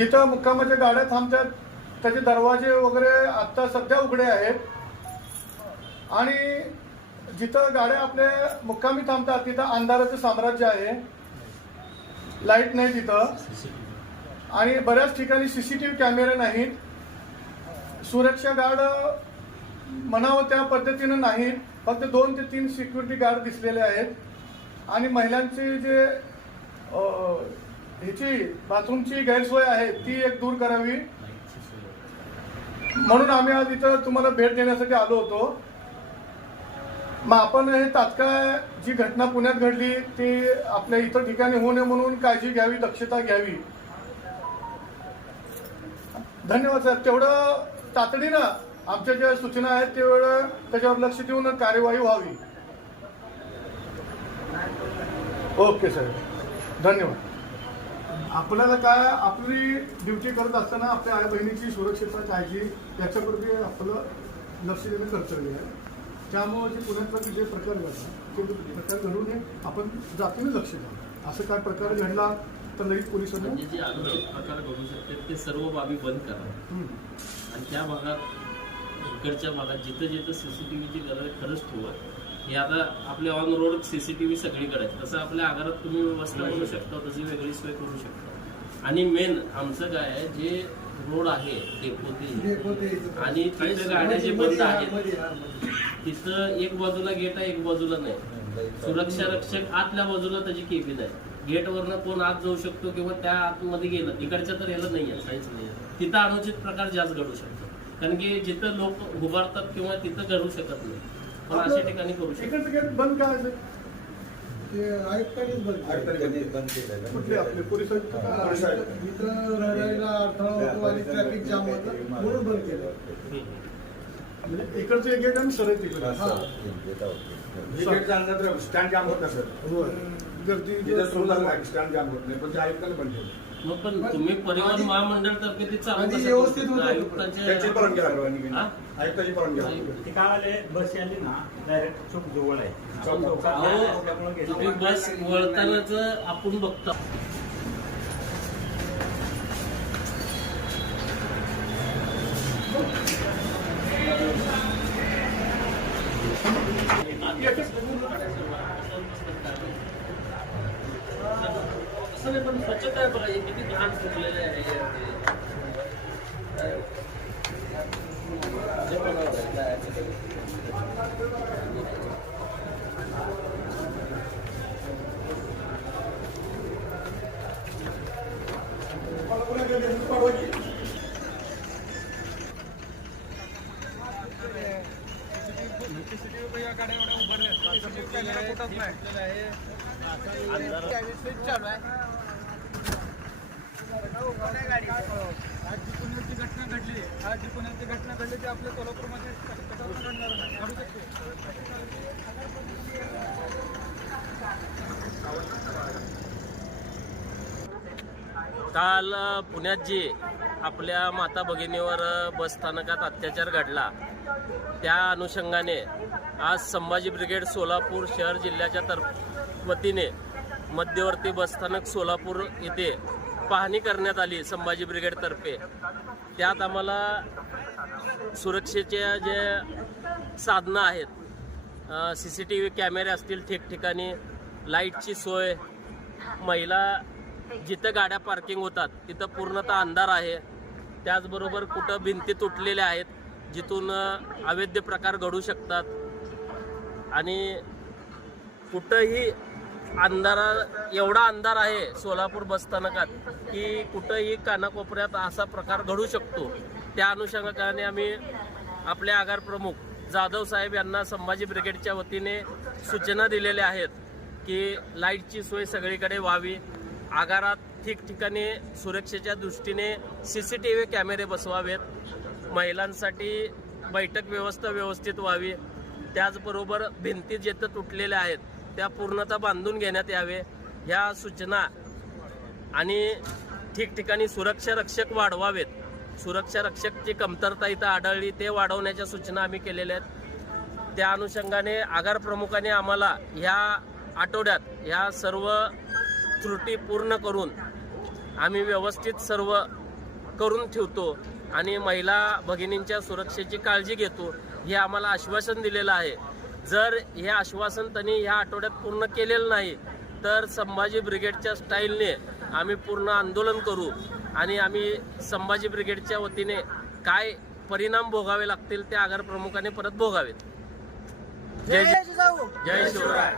जिथं मुक्कामाच्या गाड्या थांबतात त्याचे दरवाजे वगैरे आता सध्या उघडे आहेत. आणि जिथं गाड्या आपल्या मुक्कामी थांबतात तिथं अंधाराचं साम्राज्य आहे. लाइट नाही तिथं. आणि बऱ्याच ठिकाणी सी सी टी व्ही कॅमेरे नाहीत. सुरक्षा गार्ड म्हणावं त्या पद्धतीनं नाहीत. फक्त दोन ते तीन सिक्युरिटी गार्ड दिसलेले आहेत. आणि महिलांचे जे ह्याची बाथरूमची गैरसोय आहे ती एक दूर करावी. म्हणून आम्ही आज इथं तुम्हाला भेट देण्यासाठी आलो होतो. मग आपण हे तात्काळ जी घटना पुण्यात घडली ती आपल्या इतर ठिकाणी होऊ नये म्हणून काळजी घ्यावी दक्षता घ्यावी. धन्यवाद साहेब. तेवढं तातडीनं आमच्या ज्या सूचना आहेत तेवढं त्याच्यावर लक्ष देऊन कार्यवाही व्हावी. ओके साहेब. धन्यवाद. आपल्याला काय आपली ड्युटी करत असताना आपल्या आई बहिणीची सुरक्षेचा काळजी याच्याप्रती आपलं लक्ष देणं कर्तव्य आहे. त्यामुळे जे पुण्यातला जे प्रकार घडला ते प्रकार घडू नये आपण जातीने लक्ष द्यावं. असं काय प्रकार घडला तर लगेच पोलिसांनी म्हणजे जे अनुचित प्रकार घडू शकतात ते सर्व बाबी बंद करा. आणि त्या भागात इकडच्या भागात जिथं जिथं सीसीटीव्हीची गरज खरंच ठेवा. हे आता आपले ऑन रोड सीसीटीव्ही सगळीकडे तसं आपल्या आगारात तुम्ही व्यवस्था करू शकता तशी वेगळी सोय करू शकता. आणि मेन आमचं काय आहे जे रोड आहे डेपोते. आणि तिथं गाड्या जे बंद आहेत. तिथं एक बाजूला गेट आहे एक बाजूला नाही. सुरक्षा रक्षक आतल्या बाजूला त्याची केबिन आहे. गेटवरनं कोण आत जाऊ शकतो किंवा त्या आतमध्ये गेलं इकडच्या तर याला नाही आहे साईज नाही तिथं अनुचित प्रकार जास्त घडू शकतो कारण की जिथं लोक उभारतात किंवा तिथं घडू शकत नाही. अशा ठिकाणी करू शकतो. इकडचं गेट बंद ते आयुक्तांनीच बंद केलं. आयुक्तांनी बंद केलं कुठले आपले पोलिसांचं काय? पोलीस आहेत. इथं रडायला अडथळा होतो आणि ट्रॅफिक जाम होतं म्हणून बंद केलं. म्हणजे इकडचं एक गेट आणि सरळ तिकडे. गेट चाललं तर स्टँड जाम होत नसेल गर्दी सुरू झालं स्टँड जाम होत नाही पण ते आयुक्तांनी बंद केलं. मग पण तुम्ही परिवहन महामंडळ तर्फे ते चालू व्यवस्थित? होतं. त्यांची परवानगी लागली हा? आयुक्ताची परवानगी लागली ते काय आले बस आली ना डायरेक्ट चूक जवळ आहे आपण चौक. चौकात अहो, चौकातनं गेलो. तुम्ही बस वळतानाच आपण बघता असं नाही, पण स्वच्छता आहे बघा हे किती घाण फुटलेलं आहे हे. जे आज जी पुण्याची घटना घडली आज जी पुण्याची घटना घडली ती आपल्या सोलापूरमध्ये घडणार घडू शकते काल पुण्यात जे आपल्या माता भगिनीवर बसस्थानकात बस स्थानकात अत्याचार घडला. त्या अनुषंगाने आज संभाजी ब्रिगेड सोलापूर शहर जिल्ह्याच्या तर वतीने मध्यवर्ती बसस्थानक सोलापूर येथे पाहणी करण्यात आली संभाजी ब्रिगेडतर्फे त्यात आम्हाला सुरक्षेच्या जे साधनं आहेत सी सी टी व्ही कॅमेरे असतील ठिकठिकाणी लाईटची सोय महिला जिथं गाड्या पार्किंग होतात तिथं पूर्णतः अंधार आहे. त्याचबरोबर कुठं भिंती तुटलेल्या आहेत जिथून अवैध प्रकार घडू शकतात. आणि कुठंही अंधारा एवढा अंधार आहे सोलापूर बसस्थानकात की कुठंही कानाकोपऱ्यात असा प्रकार घडू शकतो. त्या अनुषंगाने आम्ही आपले आगार प्रमुख जाधव साहेब यांना संभाजी ब्रिगेडच्या वतीने सूचना दिलेल्या आहेत की लाईटची सोय सगळीकडे व्हावी. आगारात ठिकठिकाणी सुरक्षेच्या दृष्टीने सी सी टी व्ही कॅमेरे बसवावेत. महिलांसाठी बैठक व्यवस्था व्यवस्थित व्हावी. त्याचबरोबर भिंती जेथं तुटलेल्या आहेत त्या पूर्णतः बांधून घेण्यात यावे ह्या सूचना आणि ठिकठिकाणी सुरक्षा रक्षक वाढवावेत. सुरक्षा रक्षकची कमतरता इथं आढळली ते वाढवण्याच्या सूचना आम्ही केलेल्या आहेत. त्या अनुषंगाने आगार प्रमुखाने आम्हाला ह्या आठवड्यात ह्या सर्व त्रुटी पूर्ण करून आम्ही व्यवस्थित सर्व करून ठेवतो आणि महिला भगिनींच्या सुरक्षेची काळजी घेतो हे आम्हाला आश्वासन दिलेलं आहे. जर हे आश्वासन त्यांनी ह्या आठवड्यात पूर्ण केलेलं नाही तर संभाजी ब्रिगेडच्या स्टाईलने आम्ही पूर्ण आंदोलन करू आणि आम्ही संभाजी ब्रिगेडच्या वतीने काय परिणाम भोगावे लागतील ते आगार प्रमुखाने परत भोगावेत. जय जय शिवराय.